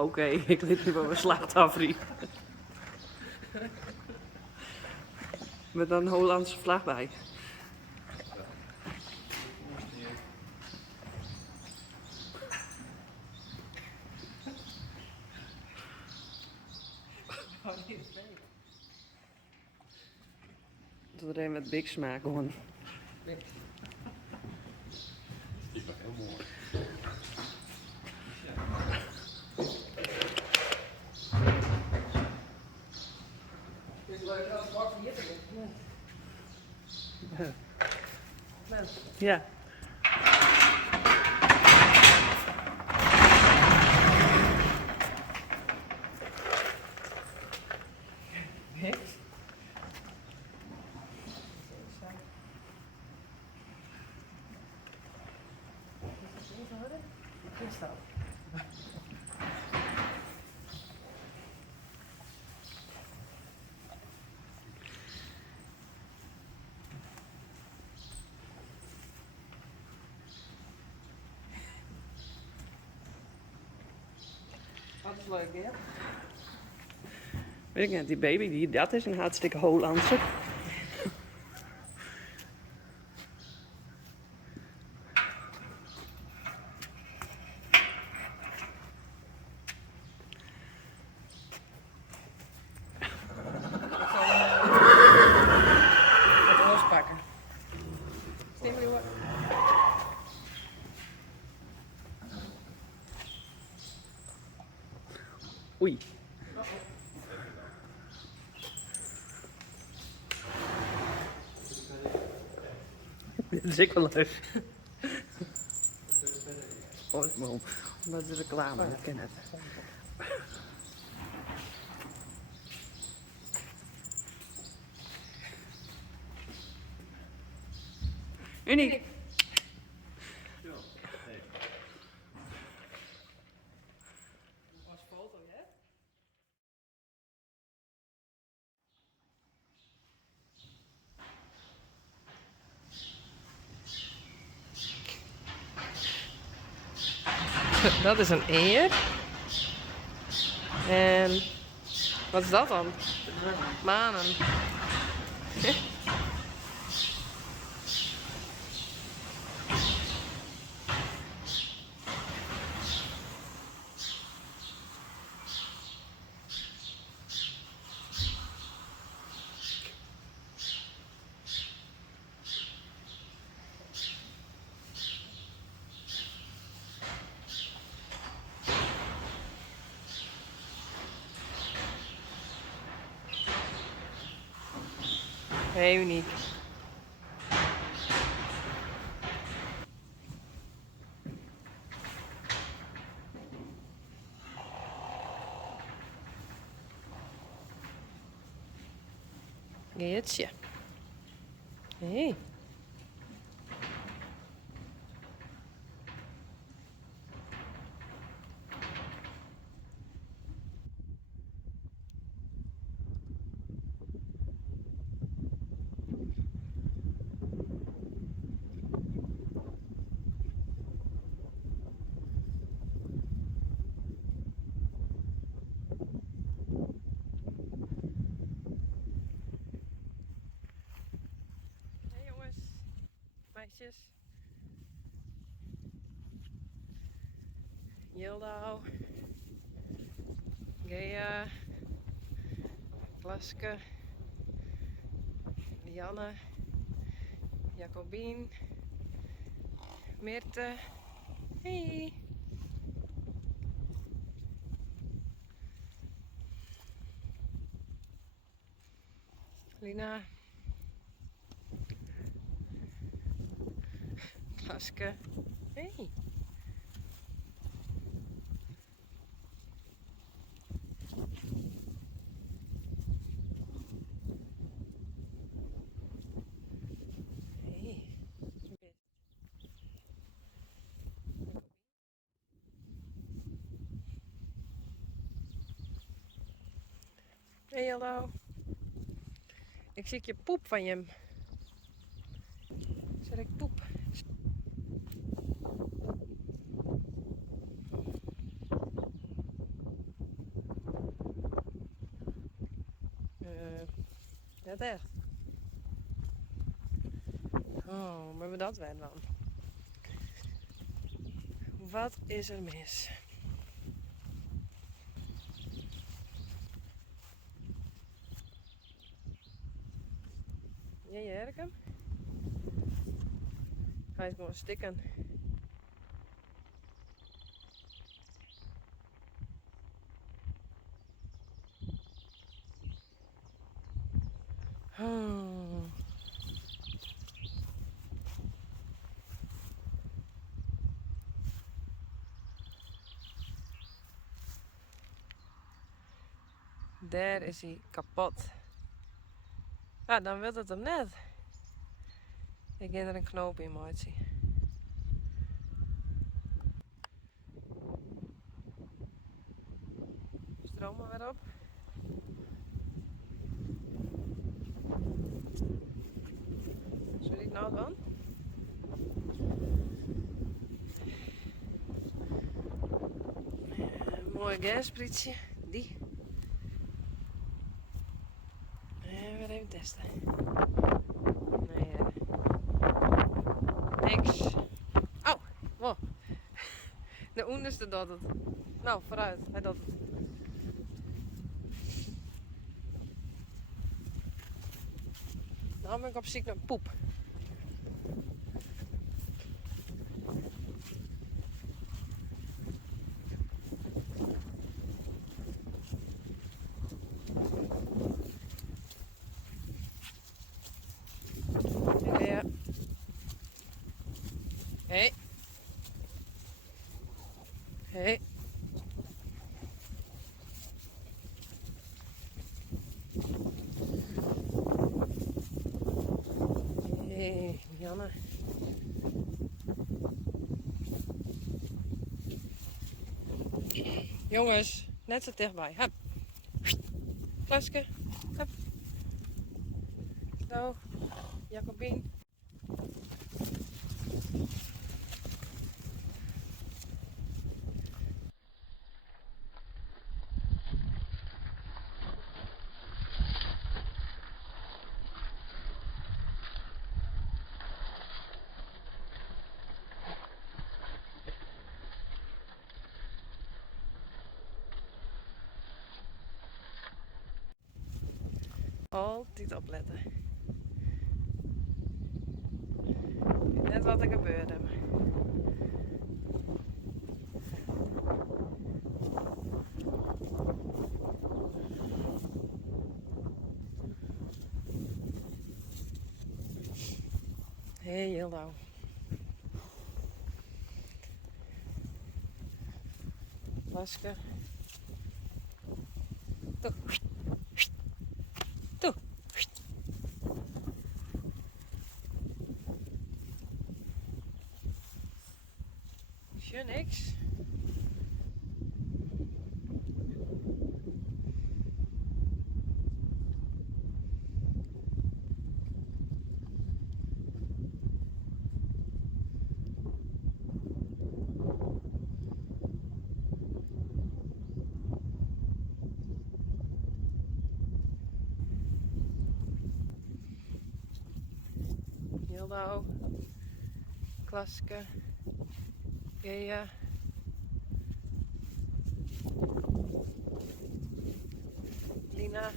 Oké, ik liet nu wel mijn slachtafrie. Met dan een Hollandse vlag bij. Dat er een met big smaak gewoon. Dat is wel heel mooi. Ja. Dat is leuk, hè? Weet ik net, die baby, dat is een hartstikke Hollandse. Wat lospakken. Stem je hoor. Oei. Dit is ik wel leuk. Oh, dat is mooi. Dat is reclame, ik ken het. Uniek. Als foto, hè? Dat is een eer. En wat is dat dan? Manen. Heel uniek. Geertje. Hey. Hey jongens, meisjes. Yildo, Gea, Klaske, Lianne, Jacobien, Mirte. Hey. Lina. Klaske. Hey. Hey. Hey, hallo. Ik zie je poep van je. Zeg ik poep? Net echt. Oh, maar we dat wel dan. Wat is er mis? Ja, je herkt hem? Hij is gewoon stikken. Oh. Daar is hij kapot. Ja, dan wil het hem net. Ik ga er een knoop in maken. Stroom maar weer op. Zullen ik nou dan? Mooi gassprietje. Die. En weer even testen. Nee, niks. Oh, wow. De onderste doet het. Nou, vooruit. Hij doet het. Nou ben ik op zoek naar poep. Ja. Hey. Hey. Hey, Janne. Jongens, net zo dichtbij. Hup. Klasje. Hup. Zo. Jacobien. Altijd opletten. Net wat er gebeurde. Heel lauw. Lasken. Toe. Toe. Is je niks? Heel lauw. Klaske. Gea. Lina.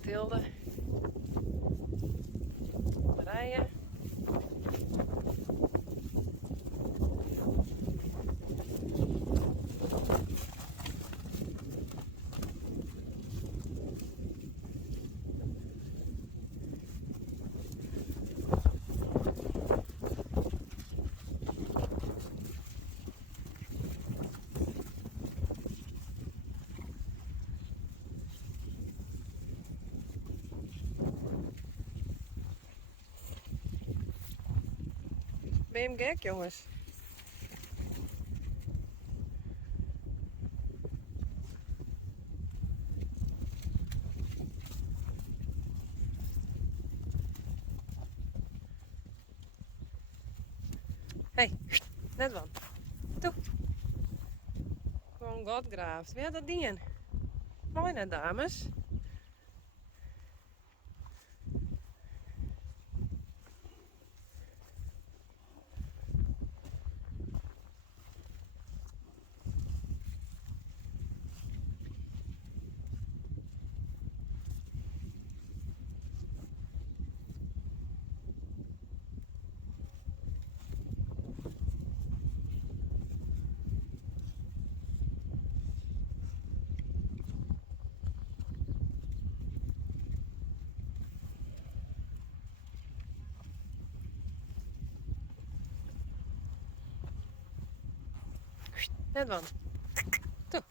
Tilde. Marije. Ben je hem gek, jongens? Hey, net wat. Toe. Gewoon God graaft. Wie had dat ding? Mooi net, dames. Net van. Toe.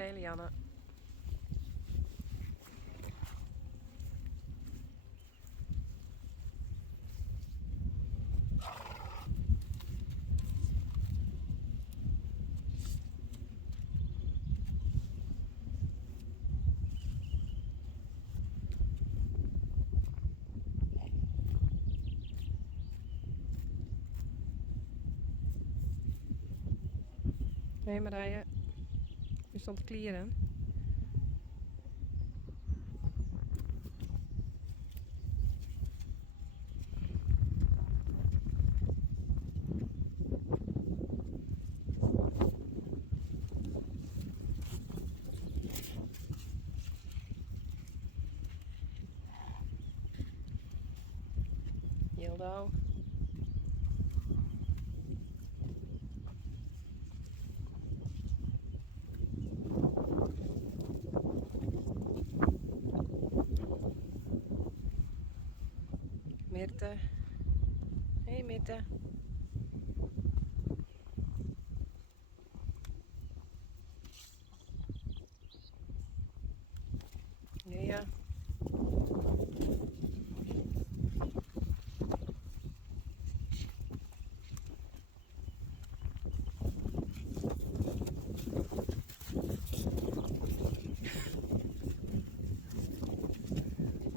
Hey Lianne. Hey Marije. Je stond te klieren. Hildo. Mirte. Hey Mirte. Ja.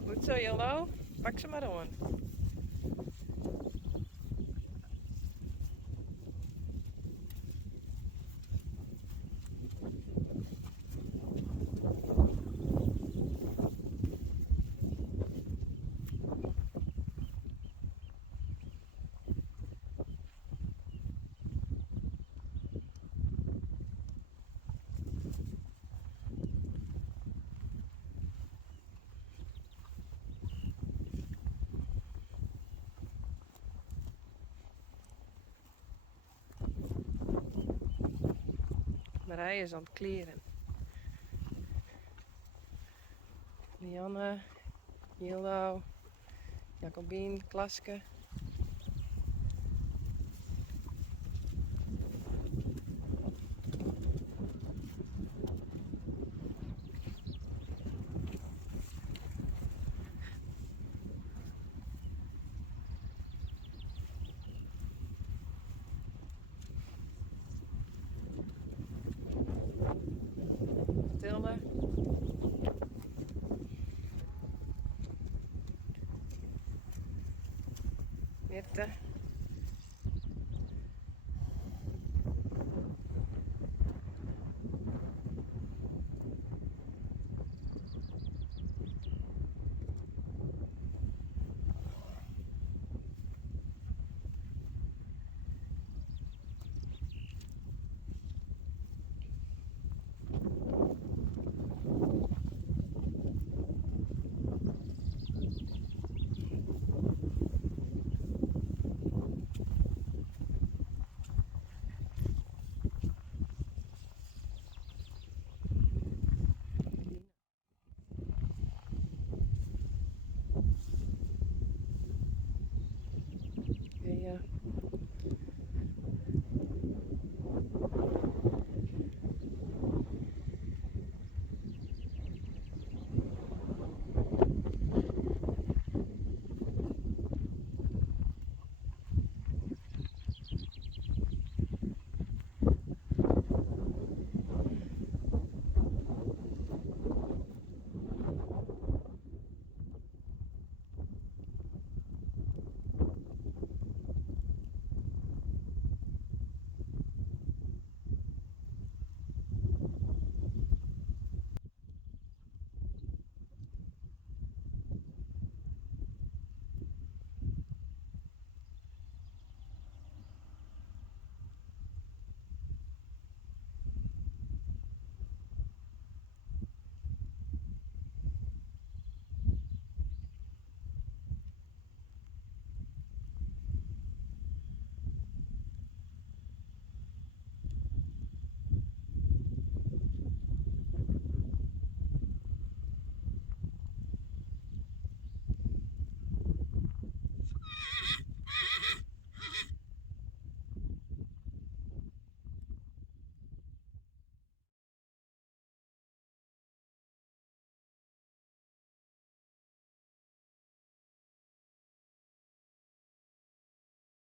Goed zo, Hildo. Pak ze maar aan. Marije is aan het kleren. Lianne, Hildo, Jacobien, Klaske.